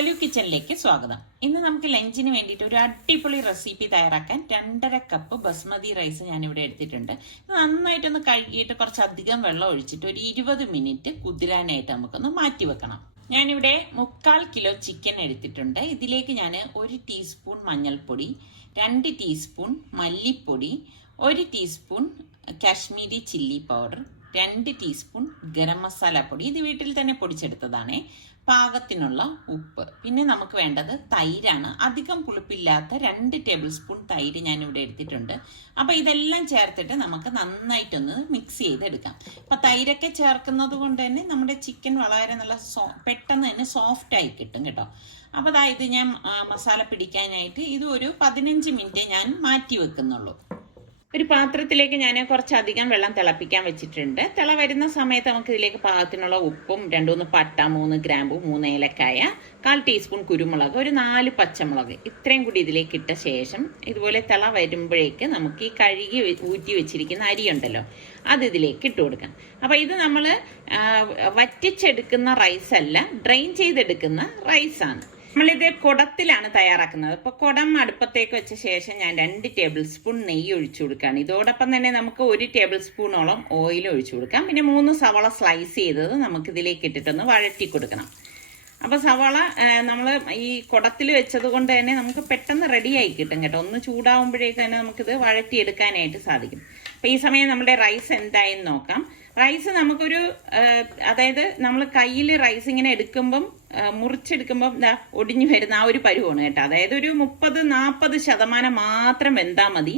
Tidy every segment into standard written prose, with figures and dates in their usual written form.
സലു കിച്ചണിലേക്ക് സ്വാഗതം. ഇന്ന് നമുക്ക് ലഞ്ചിന് വേണ്ടിയിട്ട് ഒരു അടിപൊളി റെസിപ്പി തയ്യാറാക്കാൻ 2.5 കപ്പ് ബസ്മതി റൈസ് ഞാനിവിടെ എടുത്തിട്ടുണ്ട്. നന്നായിട്ടൊന്ന് കഴുകിയിട്ട് കുറച്ചധികം വെള്ളം ഒഴിച്ചിട്ട് ഒരു 20 മിനിറ്റ് കുതിരാനായിട്ട് നമുക്കൊന്ന് മാറ്റി വെക്കണം. ഞാനിവിടെ 3/4 കിലോ ചിക്കൻ എടുത്തിട്ടുണ്ട്. ഇതിലേക്ക് ഞാൻ 1 ടീസ്പൂൺ മഞ്ഞൾപ്പൊടി, 2 ടീസ്പൂൺ മല്ലിപ്പൊടി, 1 teaspoon Kashmiri chilli powder, 2 teaspoon garam masala പൊടി, ഇത് വീട്ടിൽ തന്നെ പൊടിച്ചെടുത്തതാണ്, പാകത്തിനുള്ള ഉപ്പ്, പിന്നെ നമുക്ക് വേണ്ടത് തൈരാണ്. അധികം പുളിപ്പില്ലാത്ത 2 ടേബിൾ സ്പൂൺ തൈര് ഞാനിവിടെ എടുത്തിട്ടുണ്ട്. അപ്പം ഇതെല്ലാം ചേർത്തിട്ട് നമുക്ക് നന്നായിട്ടൊന്ന് മിക്സ് ചെയ്തെടുക്കാം. അപ്പം തൈരൊക്കെ ചേർക്കുന്നത് കൊണ്ട് തന്നെ നമ്മുടെ ചിക്കൻ വളരെ നല്ല പെട്ടെന്ന് തന്നെ സോഫ്റ്റ് ആയി കിട്ടും കേട്ടോ. അപ്പോൾ ഇത് ഞാൻ മസാല പിടിക്കാനായിട്ട് ഇത് ഒരു 15 മിനിറ്റ് ഞാൻ മാറ്റി വെക്കുന്നുള്ളൂ. ഒരു പാത്രത്തിലേക്ക് ഞാൻ കുറച്ചധികം വെള്ളം തിളപ്പിക്കാൻ വെച്ചിട്ടുണ്ട്. തിള വരുന്ന സമയത്ത് നമുക്ക് ഇതിലേക്ക് പാകത്തിനുള്ള ഉപ്പും 2-3 പട്ട, 3 ഗ്രാമ്പു, 3 ഏലക്കായ, 1/4 ടീസ്പൂൺ കുരുമുളക്, ഒരു 4 പച്ചമുളക്, ഇത്രയും കൂടി ഇതിലേക്ക് ഇട്ട ശേഷം ഇതുപോലെ തിള വരുമ്പോഴേക്ക് നമുക്ക് ഈ കഴുകി ഊറ്റി വെച്ചിരിക്കുന്ന അരി ഉണ്ടല്ലോ അത് ഇതിലേക്ക് ഇട്ട് കൊടുക്കാം. അപ്പോൾ ഇത് നമ്മൾ വറ്റിച്ചെടുക്കുന്ന റൈസ് അല്ല, ഡ്രെയിൻ ചെയ്തെടുക്കുന്ന റൈസാണ്. നമ്മളിത് കുടത്തിലാണ് തയ്യാറാക്കുന്നത്. അപ്പോൾ കുടം അടുപ്പത്തേക്ക് വെച്ച ശേഷം ഞാൻ 2 ടേബിൾ സ്പൂൺ നെയ്യ് ഒഴിച്ചു കൊടുക്കുകയാണ്. ഇതോടൊപ്പം തന്നെ നമുക്ക് 1 ടേബിൾ സ്പൂണോളം ഓയിൽ ഒഴിച്ചു കൊടുക്കാം. പിന്നെ 3 സവാള സ്ലൈസ് ചെയ്തത് നമുക്ക് ഇതിലേക്ക് ഇട്ടിട്ടൊന്ന് വഴറ്റി കൊടുക്കണം. അപ്പോൾ സവാള നമ്മൾ ഈ കുടത്തിൽ വെച്ചത് കൊണ്ട് തന്നെ നമുക്ക് പെട്ടെന്ന് റെഡിയായി കിട്ടും കേട്ടോ. ഒന്ന് ചൂടാവുമ്പോഴേക്ക് തന്നെ നമുക്കിത് വഴറ്റിയെടുക്കാനായിട്ട് സാധിക്കും. അപ്പോൾ ഈ സമയം നമ്മുടെ റൈസ് എന്തായെന്ന് നോക്കാം. റൈസ് നമുക്കൊരു അതായത് നമ്മൾ കയ്യിൽ റൈസ് ഇങ്ങനെ എടുക്കുമ്പം മുറിച്ചെടുക്കുമ്പം ഒടിഞ്ഞു വരുന്ന ആ ഒരു പരുവാണ് കേട്ടോ. അതായത് ഒരു 30-40% മാത്രം വെന്താൽ മതി,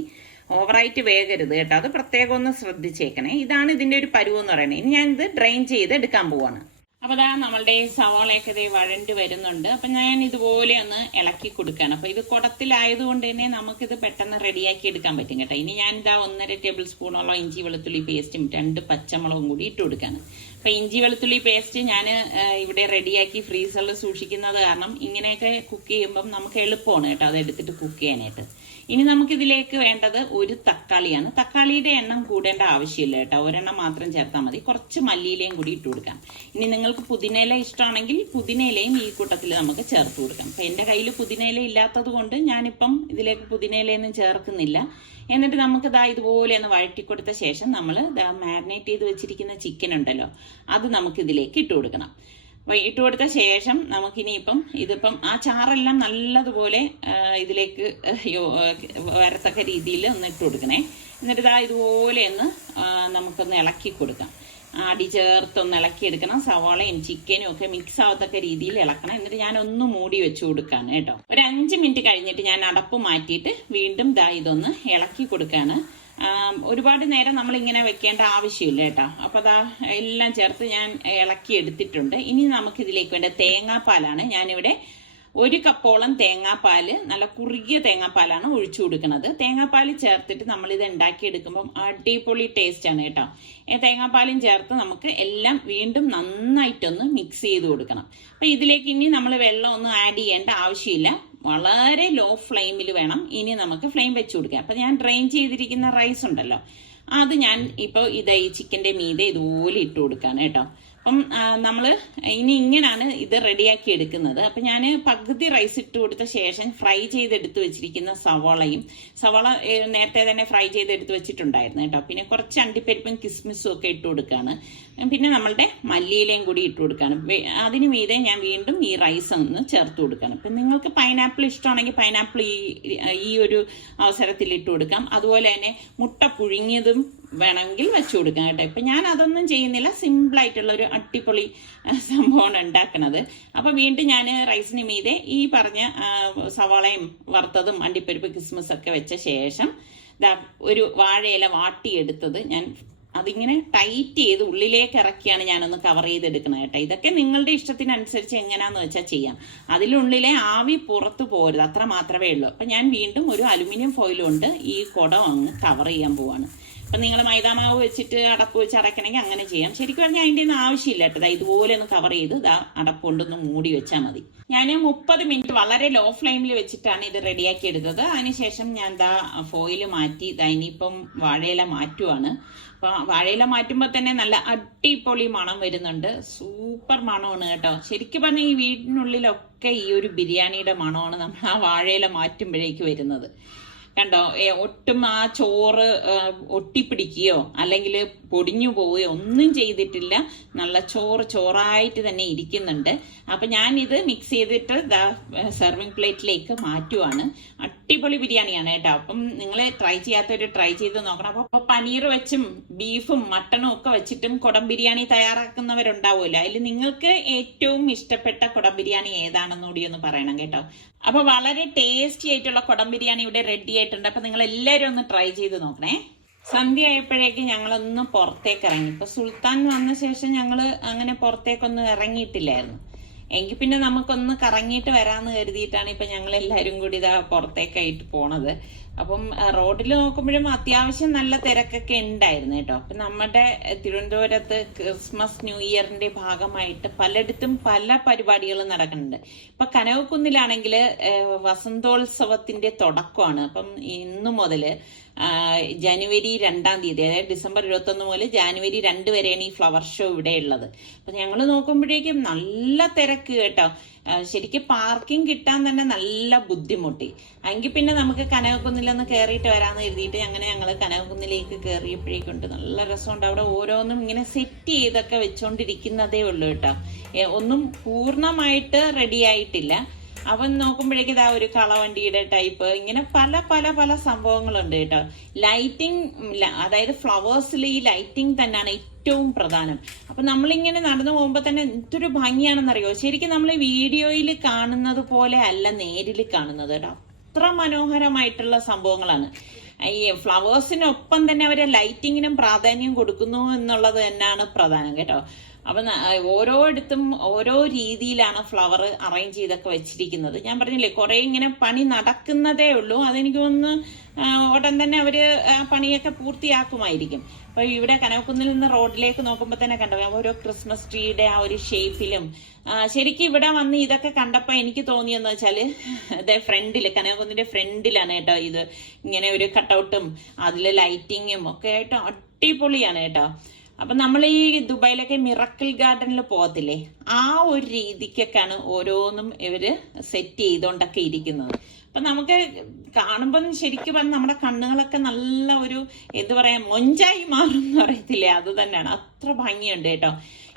ഓവറായിട്ട് വേഗരുത് കേട്ടോ. അത് പ്രത്യേകം ഒന്ന് ശ്രദ്ധിച്ചേക്കണേ. ഇതാണ് ഇതിൻ്റെ ഒരു പരുവെന്ന് പറയുന്നത്. ഇനി ഞാനിത് ഡ്രെയിൻ ചെയ്ത് എടുക്കാൻ പോവാണ്. അപ്പോൾ നമ്മളുടെ സവാളയൊക്കെ വഴണ്ട് വരുന്നുണ്ട്. അപ്പം ഞാൻ ഇതുപോലെ ഒന്ന് ഇളക്കി കൊടുക്കുകയാണ്. അപ്പോൾ ഇത് കുടത്തിലായതുകൊണ്ട് തന്നെ നമുക്കിത് പെട്ടെന്ന് റെഡിയാക്കി എടുക്കാൻ പറ്റും കേട്ടോ. ഇനി ഞാനിതാ 1.5 ടേബിൾ സ്പൂണോളം ഇഞ്ചി വെളുത്തുള്ളി പേസ്റ്റും 2 പച്ചമുളകും കൂടി ഇട്ട് കൊടുക്കുകയാണ്. അപ്പോൾ ഇഞ്ചി വെളുത്തുള്ളി പേസ്റ്റ് ഞാൻ ഇവിടെ റെഡിയാക്കി ഫ്രീസറിൽ സൂക്ഷിക്കുന്നത് കാരണം ഇങ്ങനെയൊക്കെ കുക്ക് ചെയ്യുമ്പം നമുക്ക് എളുപ്പമാണ് കേട്ടോ അത് എടുത്തിട്ട് കുക്ക് ചെയ്യാനായിട്ട്. ഇനി നമുക്കിതിലേക്ക് വേണ്ടത് 1 തക്കാളിയാണ്. തക്കാളിയുടെ എണ്ണം കൂടേണ്ട ആവശ്യമില്ല കേട്ടോ, ഒരെണ്ണം മാത്രം ചേർത്താൽ മതി. കുറച്ച് മല്ലിയിലയും കൂടി ഇട്ട് കൊടുക്കാം. ഇനി നിങ്ങൾക്ക് പുതിനയില ഇഷ്ടമാണെങ്കിൽ പുതിനയിലയും ഈ കൂട്ടത്തിൽ നമുക്ക് ചേർത്ത് കൊടുക്കാം. അപ്പം എൻ്റെ കയ്യിൽ പുതിനയില ഇല്ലാത്തത് കൊണ്ട് ഞാനിപ്പം ഇതിലേക്ക് പുതിനയിലയൊന്നും ചേർക്കുന്നില്ല. എന്നിട്ട് നമുക്ക് ഇതുപോലെ ഒന്ന് വഴറ്റി കൊടുത്ത ശേഷം നമ്മൾ മാരിനേറ്റ് ചെയ്ത് വെച്ചിരിക്കുന്ന ചിക്കൻ ഉണ്ടല്ലോ അത് നമുക്ക് ഇതിലേക്ക് ഇട്ട് കൊടുക്കണം. ഇട്ട് കൊടുത്ത ശേഷം നമുക്കിനിയിപ്പം ഇതിപ്പം ആ ചാറെല്ലാം നല്ലതുപോലെ ഇതിലേക്ക് വരത്തക്ക രീതിയിൽ ഒന്ന് ഇട്ട് കൊടുക്കണേ. എന്നിട്ട് ഇതുപോലെ ഒന്ന് നമുക്കൊന്ന് ഇളക്കി കൊടുക്കാം. അടി ചേർത്തൊന്ന് ഇളക്കിയെടുക്കണം. സവാളയും ചിക്കനും ഒക്കെ മിക്സ് ആവത്തക്ക രീതിയിൽ ഇളക്കണം. എന്നിട്ട് ഞാൻ ഒന്ന് മൂടി വെച്ച് കൊടുക്കാണ് കേട്ടോ. ഒരു 5 മിനിറ്റ് കഴിഞ്ഞിട്ട് ഞാൻ അടപ്പ് മാറ്റിയിട്ട് വീണ്ടും ഇതൊന്ന് ഇളക്കി കൊടുക്കാണ്. ഒരുപാട് നേരം നമ്മളിങ്ങനെ വെക്കേണ്ട ആവശ്യമില്ല കേട്ടോ. അപ്പോൾ എല്ലാം ചേർത്ത് ഞാൻ ഇളക്കി എടുത്തിട്ടുണ്ട്. ഇനി നമുക്കിതിലേക്ക് വേണ്ട തേങ്ങാപ്പാലാണ്. ഞാനിവിടെ 1 കപ്പോളം തേങ്ങാപ്പാല്, നല്ല കുറുകിയ തേങ്ങാപ്പാലാണ് ഒഴിച്ചു കൊടുക്കുന്നത്. തേങ്ങാപ്പാൽ ചേർത്തിട്ട് നമ്മളിത് ഉണ്ടാക്കിയെടുക്കുമ്പം അടിപൊളി ടേസ്റ്റാണ് കേട്ടോ. തേങ്ങാപ്പാലും ചേർത്ത് നമുക്ക് എല്ലാം വീണ്ടും നന്നായിട്ടൊന്ന് മിക്സ് ചെയ്ത് കൊടുക്കണം. അപ്പം ഇതിലേക്ക് ഇനി നമ്മൾ വെള്ളമൊന്നും ആഡ് ചെയ്യേണ്ട ആവശ്യമില്ല. വളരെ ലോ ഫ്ലെയിമിൽ വേണം ഇനി നമുക്ക് ഫ്ലെയിം വെച്ച് കൊടുക്കാം. അപ്പം ഞാൻ ഡ്രെയിൻ ചെയ്തിരിക്കുന്ന റൈസ് ഉണ്ടല്ലോ അത് ഞാൻ ഇപ്പോൾ ഈ ചിക്കൻ്റെ മീതെ ഇതുപോലെ ഇട്ട് കൊടുക്കുകയാണ് കേട്ടോ. അപ്പം നമ്മൾ ഇനി ഇങ്ങനെയാണ് ഇത് റെഡിയാക്കി എടുക്കുന്നത്. അപ്പം ഞാൻ പകുതി റൈസ് ഇട്ട് കൊടുത്ത ശേഷം ഫ്രൈ ചെയ്തെടുത്ത് വെച്ചിരിക്കുന്ന സവാള നേരത്തെ തന്നെ ഫ്രൈ ചെയ്തെടുത്ത് വെച്ചിട്ടുണ്ടായിരുന്നു കേട്ടോ. പിന്നെ കുറച്ച് അണ്ടിപ്പരിപ്പും കിസ്മിസും ഒക്കെ ഇട്ട് കൊടുക്കുകയാണ്. പിന്നെ നമ്മളുടെ മല്ലിയിലയും കൂടി ഇട്ട് കൊടുക്കുകയാണ്. അതിന് മീതെ ഞാൻ വീണ്ടും ഈ റൈസ് ഒന്ന് ചേർത്ത് കൊടുക്കുകയാണ്. അപ്പം നിങ്ങൾക്ക് പൈനാപ്പിൾ ഇഷ്ടമാണെങ്കിൽ പൈനാപ്പിൾ ഈ ഒരു അവസരത്തിൽ ഇട്ട് കൊടുക്കാം. അതുപോലെ തന്നെ മുട്ട പുഴുങ്ങിയതും വേണമെങ്കിൽ വെച്ചു കൊടുക്കാം കേട്ടോ. ഇപ്പം ഞാൻ അതൊന്നും ചെയ്യുന്നില്ല, സിമ്പിളായിട്ടുള്ള ഒരു അടിപൊളി സംഭവമാണ് ഉണ്ടാക്കുന്നത്. അപ്പോൾ വീണ്ടും ഞാൻ റൈസിന് മീതെ ഈ പറഞ്ഞ സവാളയും വറുത്തതും അണ്ടിപ്പരിപ്പ് കിസ്മസ് ഒക്കെ വെച്ച ശേഷം ഒരു വാഴയില വാട്ടിയെടുത്തത് ഞാൻ അതിങ്ങനെ ടൈറ്റ് ചെയ്ത് ഉള്ളിലേക്ക് ഇറക്കിയാണ് ഞാനൊന്ന് കവർ ചെയ്തെടുക്കുന്നത് കേട്ടോ. ഇതൊക്കെ നിങ്ങളുടെ ഇഷ്ടത്തിനനുസരിച്ച് എങ്ങനെയാന്ന് വെച്ചാൽ ചെയ്യാം. അതിലുള്ളിലെ ആവി പുറത്ത് പോരുത്, അത്ര മാത്രമേ ഉള്ളൂ. അപ്പം ഞാൻ വീണ്ടും ഒരു അലുമിനിയം ഫോയിൽ കൊണ്ട് ഈ കുടം അങ്ങ് കവർ ചെയ്യാൻ പോവാണ്. അപ്പം നിങ്ങൾ മൈദാമാവ് വെച്ചിട്ട് അടപ്പ് വെച്ച് അടയ്ക്കണമെങ്കിൽ അങ്ങനെ ചെയ്യാം. ശരിക്കും പറഞ്ഞാൽ അതിൻ്റെ ഒന്നും ആവശ്യമില്ല കേട്ടോ. ഇതുപോലെ ഒന്ന് കവർ ചെയ്ത് അടപ്പ് കൊണ്ടൊന്ന് മൂടി വെച്ചാൽ മതി. ഞാൻ 30 മിനിറ്റ് വളരെ ലോ ഫ്ലെയിമിൽ വെച്ചിട്ടാണ് ഇത് റെഡിയാക്കി എടുത്തത്. അതിനുശേഷം ഞാൻ ഫോയിൽ മാറ്റി ഇനിയിപ്പം വാഴയില മാറ്റുവാണ്. അപ്പോൾ വാഴയില മാറ്റുമ്പോൾ തന്നെ നല്ല അടിപൊളി മണം വരുന്നുണ്ട്. സൂപ്പർ മണമാണ് കേട്ടോ. ശരിക്കും പറഞ്ഞാൽ ഈ വീടിനുള്ളിലൊക്കെ ഈ ഒരു ബിരിയാണിയുടെ മണമാണ് നമ്മൾ ആ വാഴയില മാറ്റുമ്പോഴേക്ക് വരുന്നത്. കണ്ടോ, ഒട്ടും ആ ചോറ് ഒട്ടിപ്പിടിക്കുകയോ അല്ലെങ്കിൽ പൊടിഞ്ഞു പോവുകയോ ഒന്നും ചെയ്തിട്ടില്ല. നല്ല ചോറായിട്ട് തന്നെ ഇരിക്കുന്നുണ്ട്. അപ്പം ഞാനിത് മിക്സ് ചെയ്തിട്ട് സെർവിങ് പ്ലേറ്റിലേക്ക് മാറ്റുവാണ്. അടിപൊളി ബിരിയാണിയാണ് കേട്ടോ. അപ്പം നിങ്ങൾ ട്രൈ ചെയ്യാത്തവർ ട്രൈ ചെയ്ത് നോക്കണം. അപ്പോൾ പനീർ വെച്ചും ബീഫും മട്ടണും ഒക്കെ വെച്ചിട്ടും കുടം ബിരിയാണി തയ്യാറാക്കുന്നവരുണ്ടാവുമല്ലോ. അതിൽ നിങ്ങൾക്ക് ഏറ്റവും ഇഷ്ടപ്പെട്ട കുടം ബിരിയാണി ഏതാണെന്ന് കൂടി ഒന്ന് പറയണം കേട്ടോ. അപ്പൊ വളരെ ടേസ്റ്റി ആയിട്ടുള്ള കുടം ബിരിയാണി ഇവിടെ റെഡി ആയിട്ടുണ്ട്. അപ്പൊ നിങ്ങൾ എല്ലാവരും ഒന്ന് ട്രൈ ചെയ്ത് നോക്കണേ. സന്ധ്യ ആയപ്പോഴേക്ക് ഞങ്ങളൊന്ന് പുറത്തേക്ക് ഇറങ്ങി. ഇപ്പൊ സുൽത്താൻ വന്ന ശേഷം ഞങ്ങള് അങ്ങനെ പുറത്തേക്കൊന്നും ഇറങ്ങിയിട്ടില്ലായിരുന്നു. എങ്കിൽ പിന്നെ നമുക്കൊന്ന് കറങ്ങിയിട്ട് വരാമെന്ന് കരുതിയിട്ടാണ് ഇപ്പം ഞങ്ങൾ എല്ലാവരും കൂടി പുറത്തേക്കായിട്ട് പോണത്. അപ്പം റോഡിൽ നോക്കുമ്പോഴും അത്യാവശ്യം നല്ല തിരക്കൊക്കെ ഉണ്ടായിരുന്നു കേട്ടോ. അപ്പം നമ്മുടെ തിരുവനന്തപുരത്ത് ക്രിസ്മസ് ന്യൂ ഇയറിന്റെ ഭാഗമായിട്ട് പലയിടത്തും പല പരിപാടികളും നടക്കുന്നുണ്ട്. ഇപ്പം കനകക്കുന്നിലാണെങ്കിൽ വസന്തോത്സവത്തിന്റെ തുടക്കമാണ്. അപ്പം ഇന്നു മുതൽ ജനുവരി 2-ാം തീയതി, അതായത് ഡിസംബർ 21 മുതൽ ജനുവരി 2 വരെയാണ് ഈ ഫ്ലവർ ഷോ ഇവിടെ ഉള്ളത്. അപ്പം ഞങ്ങൾ നോക്കുമ്പോഴേക്കും നല്ല തിരക്ക് കേട്ടോ. ശരിക്കും പാർക്കിംഗ് കിട്ടാൻ തന്നെ നല്ല ബുദ്ധിമുട്ടി. എങ്കിൽ പിന്നെ നമുക്ക് കനകക്കുന്നിലൊന്ന് കയറിയിട്ട് വരാമെന്ന് കരുതിയിട്ട് അങ്ങനെ ഞങ്ങൾ കനകക്കുന്നിലേക്ക് കയറിയപ്പോഴേക്കുണ്ട് നല്ല രസമുണ്ട്. അവിടെ ഓരോന്നും ഇങ്ങനെ സെറ്റ് ചെയ്തൊക്കെ വെച്ചോണ്ടിരിക്കുന്നതേ ഉള്ളൂ കേട്ടോ. ഒന്നും പൂർണ്ണമായിട്ട് റെഡി ആയിട്ടില്ല. അവൻ നോക്കുമ്പോഴേക്ക് ഒരു കളവണ്ടിയുടെ ടൈപ്പ് ഇങ്ങനെ പല പല പല സംഭവങ്ങളുണ്ട് കേട്ടോ. ലൈറ്റിംഗ്, അതായത് ഫ്ലവേഴ്സിൽ ഈ ലൈറ്റിംഗ് തന്നെയാണ് ഏറ്റവും പ്രധാനം. അപ്പൊ നമ്മളിങ്ങനെ നടന്നു പോകുമ്പോൾ തന്നെ എന്തൊരു ഭംഗിയാണെന്നറിയോ. ശരിക്കും നമ്മൾ വീഡിയോയിൽ കാണുന്നത് പോലെ അല്ല നേരിൽ കാണുന്നത് കേട്ടോ. അത്ര മനോഹരമായിട്ടുള്ള സംഭവങ്ങളാണ്. ഈ ഫ്ലവേഴ്സിനൊപ്പം തന്നെ അവരെ ലൈറ്റിങ്ങിനും പ്രാധാന്യം കൊടുക്കുന്നു എന്നുള്ളത് തന്നെയാണ് പ്രധാനം കേട്ടോ. അപ്പം ഓരോയിടത്തും ഓരോ രീതിയിലാണ് ഫ്ലവർ അറേഞ്ച് ചെയ്തൊക്കെ വെച്ചിരിക്കുന്നത്. ഞാൻ പറഞ്ഞില്ലേ, കുറെ ഇങ്ങനെ പണി നടക്കുന്നതേ ഉള്ളൂ. അതെനിക്ക് തോന്നുന്നു ഉടൻ തന്നെ അവര് പണിയൊക്കെ പൂർത്തിയാക്കുമായിരിക്കും. അപ്പൊ ഇവിടെ കനകക്കുന്നിൽ നിന്ന് റോഡിലേക്ക് നോക്കുമ്പോൾ തന്നെ കണ്ടോ ഓരോ ക്രിസ്മസ് ട്രീയുടെ ആ ഒരു ഷേപ്പിലും. ശരിക്കും ഇവിടെ വന്ന് ഇതൊക്കെ കണ്ടപ്പോൾ എനിക്ക് തോന്നിയെന്ന് വെച്ചാല് ഫ്രണ്ടില്, കനകക്കുന്നിന്റെ ഫ്രണ്ടിലാണ് കേട്ടോ ഇത് ഇങ്ങനെ ഒരു കട്ടൗട്ടും അതില് ലൈറ്റിങ്ങും ഒക്കെ ആയിട്ട് അടിപൊളിയാണ് കേട്ടോ. അപ്പൊ നമ്മൾ ഈ ദുബായിലൊക്കെ മിറക്കിൾ ഗാർഡനിൽ പോകത്തില്ലേ, ആ ഒരു രീതിക്കൊക്കെയാണ് ഓരോന്നും ഇവര് സെറ്റ് ചെയ്തോണ്ടൊക്കെ ഇരിക്കുന്നത്. അപ്പൊ നമുക്ക് കാണുമ്പോൾ ശരിക്കും പറഞ്ഞാൽ നമ്മുടെ കണ്ണുകളൊക്കെ നല്ല ഒരു എന്ത് പറയാ മൊഞ്ചായി മാറും എന്ന് പറയത്തില്ലേ, അത് തന്നെയാണ്. അത്ര ഭംഗിയുണ്ട് കേട്ടോ.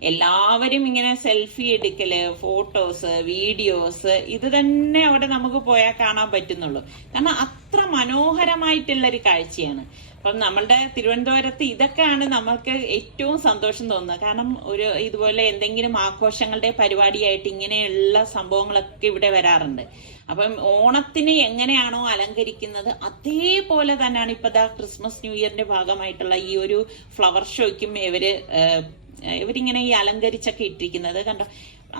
എല്ലാവരും ഇങ്ങനെ സെൽഫി എടുക്കല്, ഫോട്ടോസ്, വീഡിയോസ്, ഇത് തന്നെ അവിടെ നമുക്ക് പോയാൽ കാണാൻ പറ്റുന്നുള്ളൂ. കാരണം അത്ര മനോഹരമായിട്ടുള്ളൊരു കാഴ്ചയാണ്. അപ്പം നമ്മളുടെ തിരുവനന്തപുരത്ത് ഇതൊക്കെയാണ് നമ്മൾക്ക് ഏറ്റവും സന്തോഷം തോന്നുന്നത്. കാരണം ഒരു ഇതുപോലെ എന്തെങ്കിലും ആഘോഷങ്ങളുടെ പരിപാടിയായിട്ട് ഇങ്ങനെയുള്ള സംഭവങ്ങളൊക്കെ ഇവിടെ വരാറുണ്ട്. അപ്പം ഓണത്തിന് എങ്ങനെയാണോ അലങ്കരിക്കുന്നത് അതേപോലെ തന്നെയാണ് ഇപ്പൊ ക്രിസ്മസ് ന്യൂ ഇയറിന്റെ ഭാഗമായിട്ടുള്ള ഈ ഒരു ഫ്ലവർ ഷോയ്ക്കും ഇവരിങ്ങനെ ഈ അലങ്കരിച്ചൊക്കെ ഇട്ടിരിക്കുന്നത് കണ്ടോ.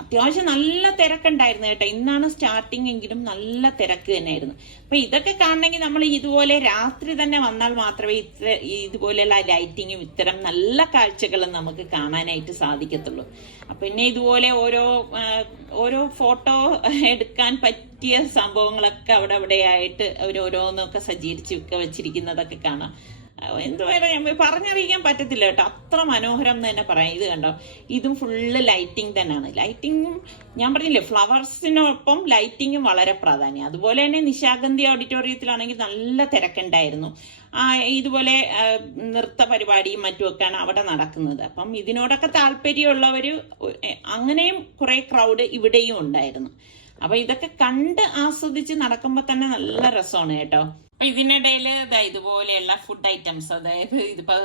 അത്യാവശ്യം നല്ല തിരക്കുണ്ടായിരുന്നു കേട്ടോ. ഇന്നാണ് സ്റ്റാർട്ടിങ് എങ്കിലും നല്ല തിരക്ക് തന്നെയായിരുന്നു. അപ്പൊ ഇതൊക്കെ കാണണമെങ്കിൽ നമ്മൾ ഇതുപോലെ രാത്രി തന്നെ വന്നാൽ മാത്രമേ ഇതുപോലെയുള്ള ലൈറ്റിങ്ങും ഇത്തരം നല്ല കാഴ്ചകളും നമുക്ക് കാണാനായിട്ട് സാധിക്കത്തുള്ളൂ. പിന്നെ ഇതുപോലെ ഓരോ ഫോട്ടോ എടുക്കാൻ പറ്റിയ സംഭവങ്ങളൊക്കെ അവിടെ ആയിട്ട് അവർ ഓരോന്നൊക്കെ സജ്ജീകരിച്ചൊക്കെ വെച്ചിരിക്കുന്നതൊക്കെ കാണാം. എന്തുവേണം പറഞ്ഞറിയിക്കാൻ പറ്റത്തില്ല കേട്ടോ. അത്ര മനോഹരം എന്ന് തന്നെ പറയാം. ഇത് കണ്ടോ, ഇതും ഫുള്ള് ലൈറ്റിംഗ് തന്നെയാണ്. ലൈറ്റിങ്ങും ഞാൻ പറഞ്ഞില്ലേ, ഫ്ലവേഴ്സിനൊപ്പം ലൈറ്റിങ്ങും വളരെ പ്രാധാന്യം. അതുപോലെ തന്നെ നിശാഗന്ധി ഓഡിറ്റോറിയത്തിലാണെങ്കിൽ നല്ല തിരക്കുണ്ടായിരുന്നു. ഇതുപോലെ നൃത്ത പരിപാടിയും മറ്റുമൊക്കെയാണ് അവിടെ നടക്കുന്നത്. അപ്പം ഇതിനോടൊക്കെ താല്പര്യമുള്ളവര് അങ്ങനെയും കുറെ ക്രൗഡ് ഇവിടെയും ഉണ്ടായിരുന്നു. അപ്പൊ ഇതൊക്കെ കണ്ട് ആസ്വദിച്ച് നടക്കുമ്പോ തന്നെ നല്ല രസമാണ് കേട്ടോ. അപ്പൊ ഇതിനിടയിൽ ഇതുപോലെയുള്ള ഫുഡ് ഐറ്റംസ്, അതായത് ഇതിപ്പോ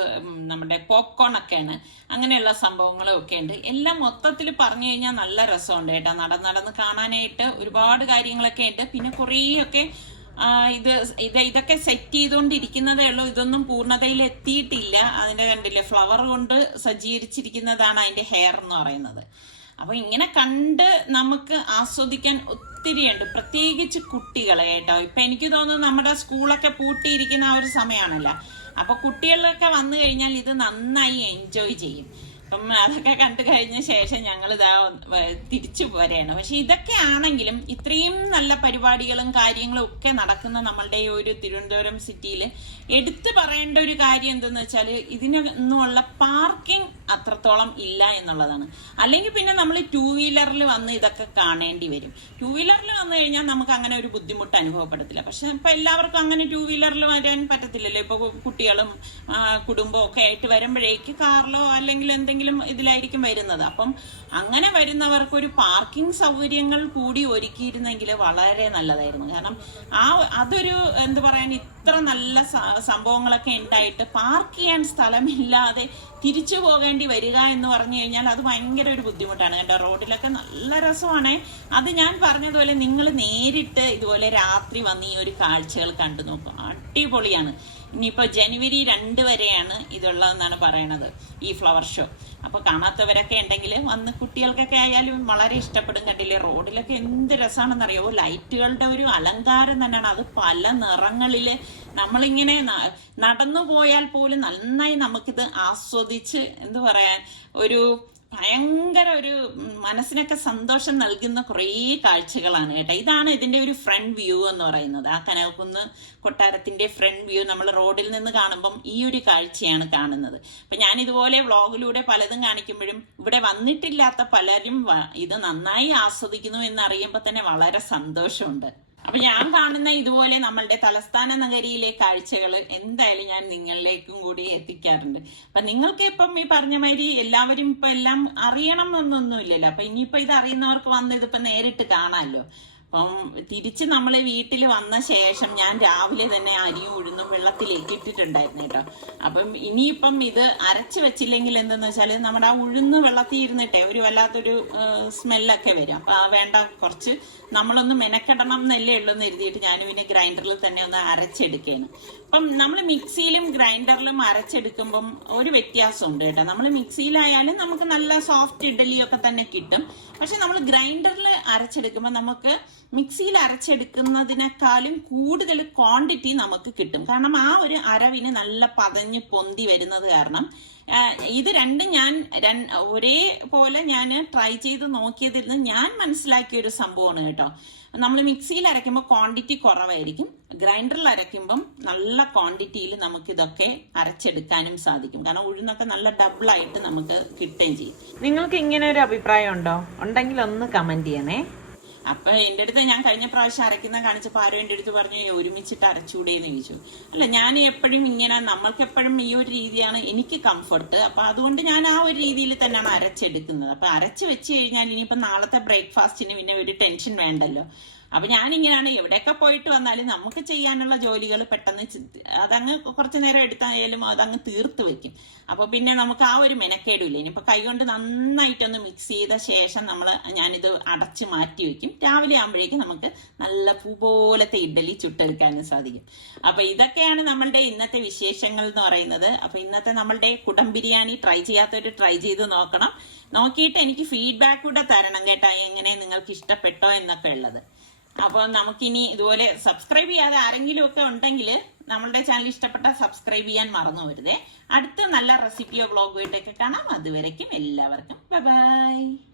നമ്മുടെ പോപ്കോൺ ഒക്കെയാണ്, അങ്ങനെയുള്ള സംഭവങ്ങളും ഒക്കെ ഉണ്ട്. എല്ലാം മൊത്തത്തിൽ പറഞ്ഞു കഴിഞ്ഞാൽ നല്ല രസമുണ്ട് കേട്ടോ. നടന്ന് കാണാനായിട്ട് ഒരുപാട് കാര്യങ്ങളൊക്കെ ഉണ്ട്. പിന്നെ കുറേയൊക്കെ ഇതൊക്കെ സെറ്റ് ചെയ്തുകൊണ്ടിരിക്കുന്നതേ ഉള്ളൂ. ഇതൊന്നും പൂർണ്ണതയിൽ എത്തിയിട്ടില്ല. അതിന്റെ കണ്ടില്ലേ, ഫ്ലവർ കൊണ്ട് സജ്ജീകരിച്ചിരിക്കുന്നതാണ് അതിന്റെ ഹെയർ എന്ന് പറയുന്നത്. അപ്പൊ ഇങ്ങനെ കണ്ട് നമുക്ക് ആസ്വദിക്കാൻ ഒത്തിരിയുണ്ട്, പ്രത്യേകിച്ച് കുട്ടികളെ കേട്ടോ. ഇപ്പൊ എനിക്ക് തോന്നുന്നു നമ്മുടെ സ്കൂളൊക്കെ പൂട്ടിയിരിക്കുന്ന ആ ഒരു സമയമാണല്ലോ. അപ്പൊ കുട്ടികളൊക്കെ വന്നു കഴിഞ്ഞാൽ ഇത് നന്നായി എൻജോയ് ചെയ്യും. അപ്പം അതൊക്കെ കണ്ടു കഴിഞ്ഞ ശേഷം ഞങ്ങൾ ഇതാ തിരിച്ചു പോരെയാണ്. പക്ഷെ ഇതൊക്കെ ആണെങ്കിലും ഇത്രയും നല്ല പരിപാടികളും കാര്യങ്ങളും ഒക്കെ നടക്കുന്ന നമ്മളുടെ ഈ ഒരു തിരുവനന്തപുരം സിറ്റിയിൽ എടുത്തു പറയേണ്ട ഒരു കാര്യം എന്തെന്ന് വെച്ചാൽ ഇതിനൊന്നുമുള്ള പാർക്കിംഗ് അത്രത്തോളം ഇല്ല എന്നുള്ളതാണ്. അല്ലെങ്കിൽ പിന്നെ നമ്മൾ 2 വീലറിൽ വന്ന് ഇതൊക്കെ കാണേണ്ടി വരും. 2 വീലറിൽ വന്നു കഴിഞ്ഞാൽ നമുക്ക് അങ്ങനെ ഒരു ബുദ്ധിമുട്ട് അനുഭവപ്പെടത്തില്ല. പക്ഷെ ഇപ്പൊ എല്ലാവർക്കും അങ്ങനെ 2 വീലറിൽ വരാൻ പറ്റത്തില്ലല്ലോ. ഇപ്പൊ കുട്ടികളും കുടുംബവും ഒക്കെ ആയിട്ട് വരുമ്പോഴേക്ക് കാറിലോ അല്ലെങ്കിൽ എന്തെങ്കിലും ഇതിലായിരിക്കും വരുന്നത്. അപ്പം അങ്ങനെ വരുന്നവർക്ക് ഒരു പാർക്കിംഗ് സൗകര്യങ്ങൾ കൂടി ഒരുക്കിയിരുന്നെങ്കിൽ വളരെ നല്ലതായിരുന്നു. കാരണം അതൊരു എന്ത് പറയാൻ ഇത്ര നല്ല സംഭവങ്ങളൊക്കെ ഉണ്ടായിട്ട് പാർക്ക് ചെയ്യാൻ സ്ഥലമില്ലാതെ തിരിച്ചു പോകേണ്ടി വരിക എന്ന് പറഞ്ഞു കഴിഞ്ഞാൽ അത് ഭയങ്കര ഒരു ബുദ്ധിമുട്ടാണ് കേട്ടോ. റോഡിലൊക്കെ നല്ല രസമാണ്. അത് ഞാൻ പറഞ്ഞതുപോലെ നിങ്ങൾ നേരിട്ട് ഇതുപോലെ രാത്രി വന്ന് ഈ ഒരു കാഴ്ചകൾ കണ്ടു നോക്കും, അടിപൊളിയാണ്. ഇനിയിപ്പോൾ ജനുവരി 2 വരെയാണ് ഇതുള്ളതെന്നാണ് പറയണത് ഈ ഫ്ലവർ ഷോ. അപ്പോൾ കാണാത്തവരൊക്കെ ഉണ്ടെങ്കിൽ വന്ന് കുട്ടികൾക്കൊക്കെ ആയാലും വളരെ ഇഷ്ടപ്പെടും. കണ്ടില്ലേ റോഡിലൊക്കെ എന്ത് രസമാണെന്നറിയാമോ, ലൈറ്റുകളുടെ ഒരു അലങ്കാരം തന്നെയാണ്. അത് പല നിറങ്ങളിൽ നമ്മളിങ്ങനെ നടന്നു പോയാൽ പോലും നന്നായി നമുക്കിത് ആസ്വദിച്ച് എന്ത് പറയാൻ ഒരു ഭയങ്കര ഒരു മനസ്സിനൊക്കെ സന്തോഷം നൽകുന്ന കുറേ കാഴ്ചകളാണ് കേട്ടോ. ഇതാണ് ഇതിന്റെ ഒരു ഫ്രണ്ട് വ്യൂ എന്ന് പറയുന്നത്. ആ കനകക്കുന്ന് കൊട്ടാരത്തിന്റെ ഫ്രണ്ട് വ്യൂ നമ്മൾ റോഡിൽ നിന്ന് കാണുമ്പം ഈ ഒരു കാഴ്ചയാണ് കാണുന്നത്. അപ്പൊ ഞാൻ ഇതുപോലെ വ്ളോഗിലൂടെ പലതും കാണിക്കുമ്പോഴും ഇവിടെ വന്നിട്ടില്ലാത്ത പലരും ഇത് നന്നായി ആസ്വദിക്കുന്നു എന്നറിയുമ്പോൾ തന്നെ വളരെ സന്തോഷമുണ്ട്. അപ്പൊ ഞാൻ കാണുന്ന ഇതുപോലെ നമ്മളുടെ തലസ്ഥാന നഗരിയിലെ കാഴ്ചകൾ എന്തായാലും ഞാൻ നിങ്ങളിലേക്കും കൂടി എത്തിക്കാറുണ്ട്. അപ്പൊ നിങ്ങൾക്ക് ഇപ്പം ഈ പറഞ്ഞ മാതിരി എല്ലാവരും ഇപ്പൊ എല്ലാം അറിയണം എന്നൊന്നുമില്ലല്ലോ. അപ്പൊ ഇനിയിപ്പോ ഇത് അറിയുന്നവർക്ക് വന്ന് ഇതിപ്പോ നേരിട്ട് കാണാമല്ലോ. അപ്പം തിരിച്ച് നമ്മൾ വീട്ടിൽ വന്ന ശേഷം ഞാൻ രാവിലെ തന്നെ അരിയും ഉഴുന്നും വെള്ളത്തിലേക്ക് ഇട്ടിട്ടുണ്ടായിരുന്നു കേട്ടോ. അപ്പം ഇനിയിപ്പം ഇത് അരച്ച് വെച്ചില്ലെങ്കിൽ എന്തെന്ന് വെച്ചാൽ നമ്മുടെ ആ ഉഴുന്ന് വെള്ളത്തിൽ ഇരുന്നിട്ടേ ഒരു വല്ലാത്തൊരു സ്മെല്ലൊക്കെ വരും. അപ്പൊ വേണ്ട, കുറച്ച് നമ്മളൊന്ന് മെനക്കെടണം എന്നല്ലേ ഉള്ളൂ എന്ന് എഴുതിയിട്ട് ഞാനും പിന്നെ ഗ്രൈൻഡറിൽ തന്നെ ഒന്ന് അരച്ചെടുക്കുകയാണ്. അപ്പം നമ്മൾ മിക്സിയിലും ഗ്രൈൻഡറിലും അരച്ചെടുക്കുമ്പം ഒരു വ്യത്യാസമുണ്ട് കേട്ടോ. നമ്മൾ മിക്സിയിലായാലും നമുക്ക് നല്ല സോഫ്റ്റ് ഇഡ്ഡലിയൊക്കെ തന്നെ കിട്ടും. പക്ഷെ നമ്മൾ ഗ്രൈൻഡറിൽ അരച്ചെടുക്കുമ്പോൾ നമുക്ക് മിക്സിയിൽ അരച്ചെടുക്കുന്നതിനേക്കാളും കൂടുതൽ ക്വാണ്ടിറ്റി നമുക്ക് കിട്ടും. കാരണം ആ ഒരു അരവിന് നല്ല പതഞ്ഞ് പൊന്തി വരുന്നത് കാരണം ഇത് രണ്ടും ഞാൻ ഒരേപോലെ ഞാൻ ട്രൈ ചെയ്ത് നോക്കിയതിൽ നിന്ന് ഞാൻ മനസ്സിലാക്കിയ ഒരു സംഭവമാണ് കേട്ടോ. നമ്മൾ മിക്സിയിൽ അരയ്ക്കുമ്പോൾ ക്വാണ്ടിറ്റി കുറവായിരിക്കും, ഗ്രൈൻഡറിൽ അരയ്ക്കുമ്പം നല്ല ക്വാണ്ടിറ്റിയിൽ നമുക്ക് ഇതൊക്കെ അരച്ചെടുക്കാനും സാധിക്കും. കാരണം ഉഴുന്നൊക്കെ നല്ല ഡബിളായിട്ട് നമുക്ക് കിട്ടുകയും ചെയ്യും. നിങ്ങൾക്ക് ഇങ്ങനെ ഒരു അഭിപ്രായം ഉണ്ടോ? ഉണ്ടെങ്കിൽ ഒന്ന് കമന്റ് ചെയ്യണേ. അപ്പൊ എന്റെ അടുത്ത് ഞാൻ കഴിഞ്ഞ പ്രാവശ്യം അരയ്ക്കുന്ന കാണിച്ചപ്പോൾ ആരും എന്റെ അടുത്ത് പറഞ്ഞു ഒരുമിച്ചിട്ട് അരച്ചൂടേന്ന് ചോദിച്ചു. അല്ല, ഞാൻ എപ്പോഴും ഇങ്ങനെ നമ്മൾക്കെപ്പോഴും ഈ ഒരു രീതിയാണ് എനിക്ക് കംഫർട്ട്. അപ്പൊ അതുകൊണ്ട് ഞാൻ ആ ഒരു രീതിയിൽ തന്നെയാണ് അരച്ചെടുക്കുന്നത്. അപ്പൊ അരച്ച് വെച്ച് കഴിഞ്ഞാൽ ഇനിയിപ്പോ നാളത്തെ ബ്രേക്ക്ഫാസ്റ്റിന് പിന്നെ ഒരു ടെൻഷൻ വേണ്ടല്ലോ. അപ്പൊ ഞാനിങ്ങനെയാണ് എവിടെയൊക്കെ പോയിട്ട് വന്നാലും നമുക്ക് ചെയ്യാനുള്ള ജോലികൾ പെട്ടെന്ന് അതങ്ങ് കുറച്ചു നേരം എടുത്തായാലും അതങ്ങ് തീർത്ത് വെക്കും. അപ്പൊ പിന്നെ നമുക്ക് ആ ഒരു മെനക്കേടുമില്ല. ഇനിയിപ്പോ കൈകൊണ്ട് നന്നായിട്ടൊന്ന് മിക്സ് ചെയ്ത ശേഷം ഞാനിത് അടച്ച് മാറ്റി വെക്കും. രാവിലെ ആകുമ്പോഴേക്കും നമുക്ക് നല്ല പൂ പോലത്തെ ഇഡ്ഡലി ചുട്ടെടുക്കാനും സാധിക്കും. അപ്പൊ ഇതൊക്കെയാണ് നമ്മളുടെ ഇന്നത്തെ വിശേഷങ്ങൾ എന്ന് പറയുന്നത്. അപ്പൊ ഇന്നത്തെ നമ്മളുടെ കുടം ബിരിയാണി ട്രൈ ചെയ്യാത്തവര് ട്രൈ ചെയ്ത് നോക്കണം. നോക്കിയിട്ട് എനിക്ക് ഫീഡ്ബാക്ക് കൂടെ തരണം കേട്ടോ, എങ്ങനെ നിങ്ങൾക്ക് ഇഷ്ടപ്പെട്ടോ എന്നൊക്കെ ഉള്ളത്. അപ്പോൾ നമുക്കിനി ഇതുപോലെ സബ്സ്ക്രൈബ് ചെയ്യാതെ ആരെങ്കിലും ഒക്കെ ഉണ്ടെങ്കിൽ നമ്മളുടെ ചാനൽ ഇഷ്ടപ്പെട്ടാൽ സബ്സ്ക്രൈബ് ചെയ്യാൻ മറന്നു വരുതേ. അടുത്ത നല്ല റെസിപ്പിയോ വ്ളോഗോ ആയിട്ടൊക്കെ കാണാം. അതുവരയ്ക്കും എല്ലാവർക്കും ബൈ ബൈ.